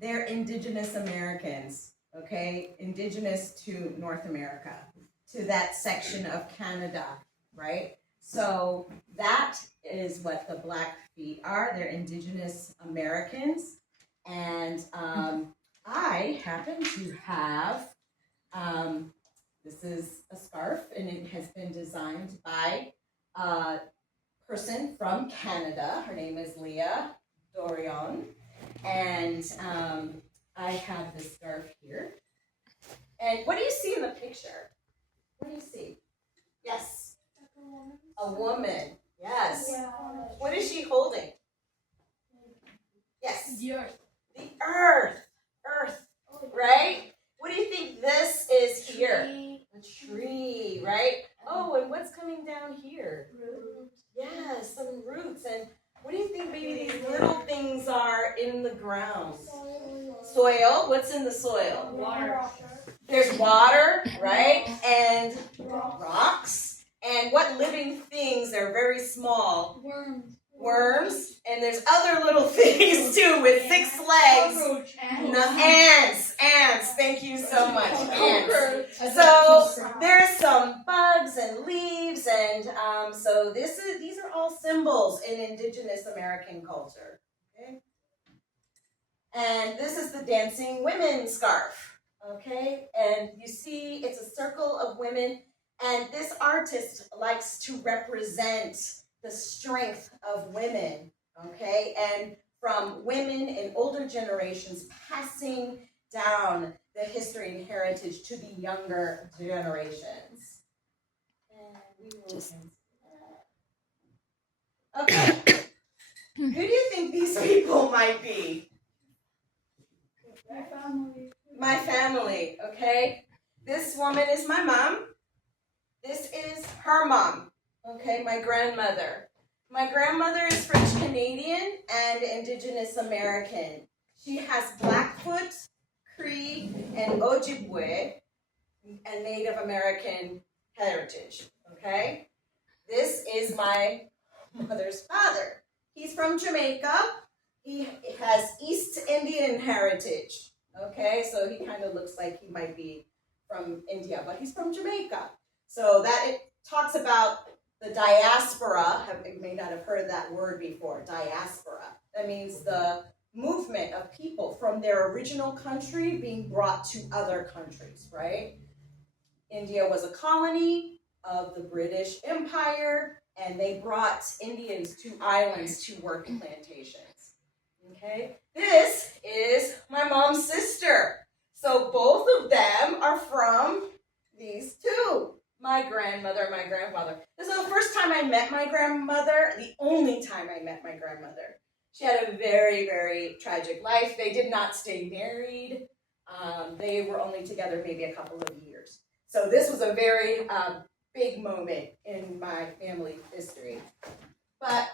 they're indigenous Americans, okay? Indigenous to North America, to that section of Canada, right? So that is what the Blackfeet are. They're indigenous Americans. And I happen to have, this is a scarf, and it has been designed by a person from Canada. Her name is Leah Dorion. And I have this scarf here. And what do you see in the picture? What do you see? Yes. A woman. Yes. Yeah. What is she holding? Yes. The earth. The earth. Earth. Right? What do you think this is here? A tree, right? Oh, and what's coming down here? Roots. Yes, some roots. And what do you think maybe these little things are in the ground? Soil. What's in the soil? Water. There's water, right? And rocks. And what living things are very small? Worms. Worms. And there's other little things too with 6 legs. Ants. Ants. Thank you so much. Ants. So there's some bugs and leaves, and so these are all symbols in Indigenous American culture. Okay. And this is the dancing women scarf. Okay, and you see it's a circle of women, and this artist likes to represent the strength of women. Okay, and from women in older generations passing down the history and heritage to the younger generations. And we will okay. Who do you think these people might be? My family. My family, okay? This woman is my mom. This is her mom, okay? My grandmother. My grandmother is French Canadian and Indigenous American. She has Blackfoot, Cree, and Ojibwe, and Native American heritage, okay? This is my mother's father. He's from Jamaica. He has East Indian heritage, okay? So he kind of looks like he might be from India, but he's from Jamaica. So that it talks about the diaspora. You may not have heard that word before, diaspora. That means the movement of people from their original country being brought to other countries, right? India was a colony of the British Empire, and they brought Indians to islands to work in plantations. Okay, this is my mom's sister. So both of them are from these two. My grandmother and my grandfather. This is the first time I met my grandmother, the only time I met my grandmother. She had a very, very tragic life. They did not stay married. They were only together maybe a couple of years. So this was a very big moment in my family history. But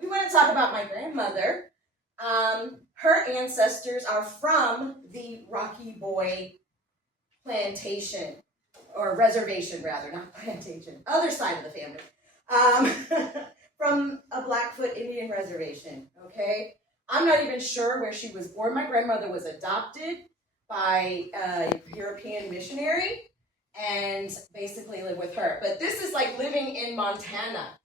we want to talk about my grandmother. Her ancestors are from the Rocky Boy plantation, or reservation rather, not plantation, other side of the family, from a Blackfoot Indian reservation, okay? I'm not even sure where she was born. My grandmother was adopted by a European missionary and basically lived with her. But this is like living in Montana.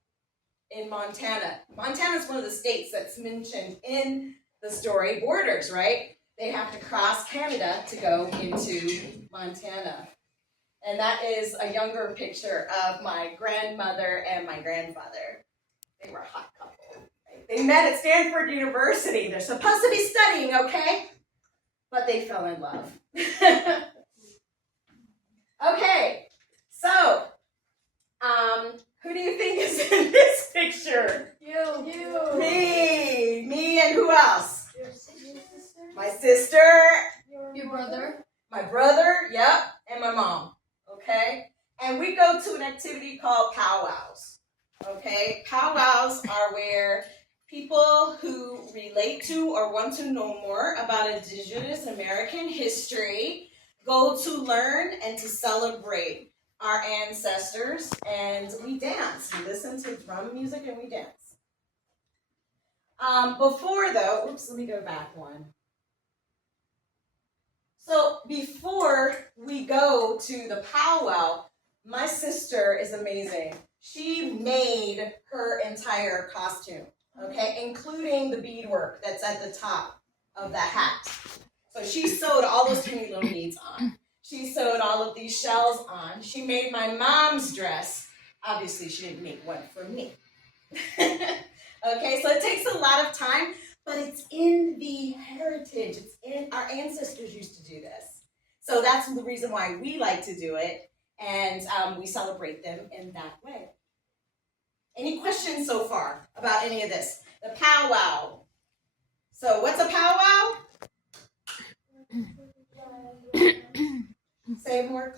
Montana's one of the states that's mentioned in the story Borders, right? They have to cross Canada to go into Montana. And that is a younger picture of my grandmother and my grandfather. They were a hot couple. Right? They met at Stanford University. They're supposed to be studying, okay? But they fell in love. Okay, so, who do you think is in this picture? You. Me and who else? Your sister. My sister. Your brother. My brother, yep, and my mom, okay? And we go to an activity called powwows, okay? Powwows are where people who relate to or want to know more about Indigenous American history go to learn and to celebrate our ancestors, and we dance. We listen to drum music and we dance. Before though, oops, let me go back one. So before we go to the powwow, my sister is amazing. She made her entire costume, okay, including the beadwork that's at the top of the hat. So she sewed all those tiny little beads on. She sewed all of these shells on. She made my mom's dress. Obviously, she didn't make one for me. Okay, so it takes a lot of time, but it's in the heritage. It's in our ancestors used to do this. So that's the reason why we like to do it, and we celebrate them in that way. Any questions so far about any of this? The powwow. So what's a powwow? Say more.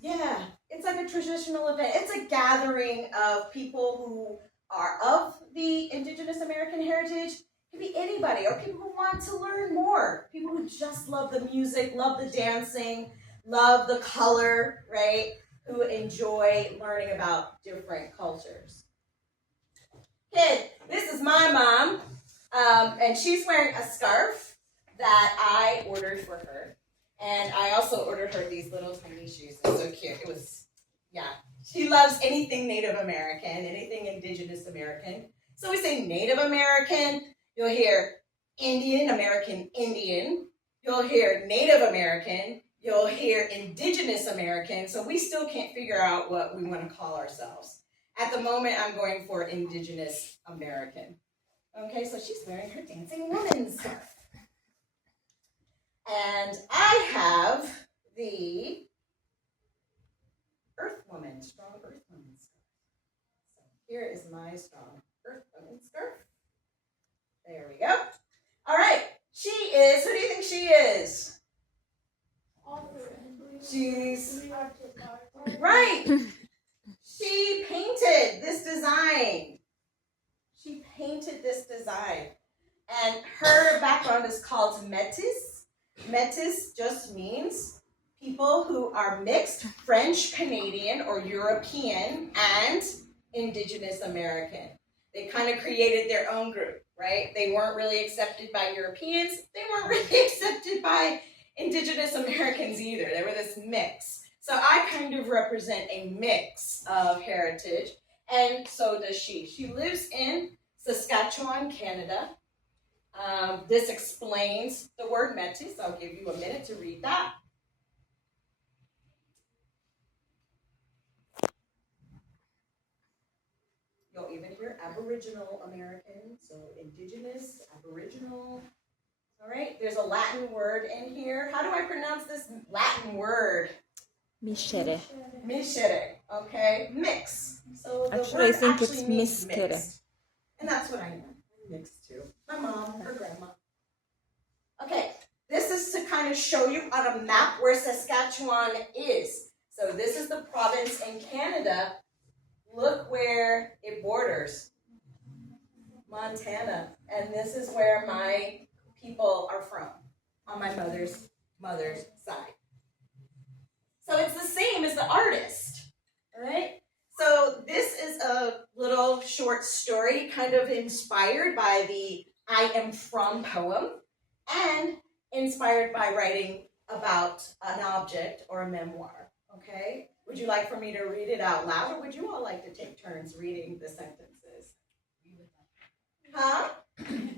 Yeah, it's like a traditional event. It's a gathering of people who are of the Indigenous American heritage. It could be anybody, or people who want to learn more. People who just love the music, love the dancing, love the color, right? Who enjoy learning about different cultures. Okay, this is my mom, and she's wearing a scarf that I ordered for her. And I also ordered her these little tiny shoes. They're so cute. It was, yeah. She loves anything Native American, anything Indigenous American. So we say Native American. You'll hear Indian, American Indian. You'll hear Native American. You'll hear Indigenous American. So we still can't figure out what we want to call ourselves. At the moment, I'm going for Indigenous American. Okay, so she's wearing her dancing woman scarf. And I have the Earth Woman, Strong Earth Woman scarf. So here is my Strong Earth Woman scarf. There we go. All right, she is, who do you think she is? She's, right. She painted this design. She painted this design. And her background is called Métis. Métis just means people who are mixed French, Canadian, or European, and Indigenous American. They kind of created their own group, right? They weren't really accepted by Europeans. They weren't really accepted by Indigenous Americans either. They were this mix. So I kind of represent a mix of heritage, and so does she. She lives in Saskatchewan, Canada. This explains the word Métis. I'll give you a minute to read that. You'll even hear Aboriginal American, so Indigenous, Aboriginal. All right, there's a Latin word in here. How do I pronounce this Latin word? Miscere. Miscere, okay, mix. So the Actually, word I think actually it's means miscere. mixed. And that's what I am. Mixed too. My mom, her grandma. Okay, this is to kind of show you on a map where Saskatchewan is. So this is the province in Canada. Look where it borders. Montana. And this is where my people are from, on my mother's side. So it's the same as the artist, all right? So this is a little short story kind of inspired by the I Am From poem and inspired by writing about an object or a memoir, okay? Would you like for me to read it out loud, or would you all like to take turns reading the sentences? Huh? You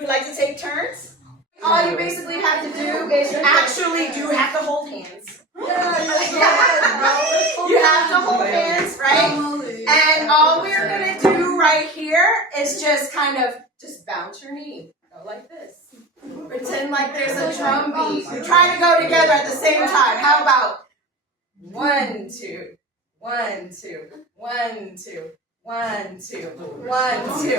would like to take turns? All you basically have to do is you actually do have to hold hands. You have to hold hands, right? And all we're going to do right here is just kind of just bounce your knee. Go like this. Pretend like there's a drum beat. We try to go together at the same time. How about 1, 2, 1, 2, 1, 2, 1, 2, 1, 2.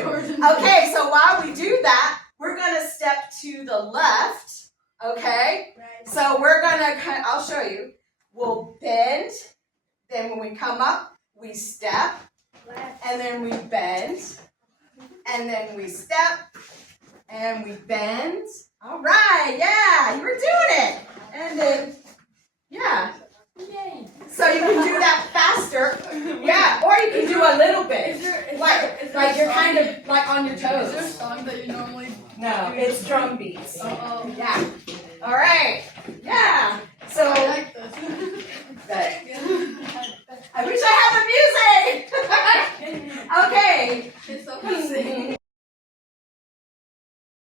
Okay, so while we do that, we're going to step to the left, okay? So we're going to, I'll show you. We'll bend, then when we come up, we step, and then we bend, and then we step, and we bend. All right, yeah, you were doing it. And then, yeah. So you can do that faster, yeah, or you can do a little bit, like you're kind of like on your toes. Is there a song that you normally No, it's drum beats. Oh. Yeah. All right. Yeah. So I like this. I wish I had the music.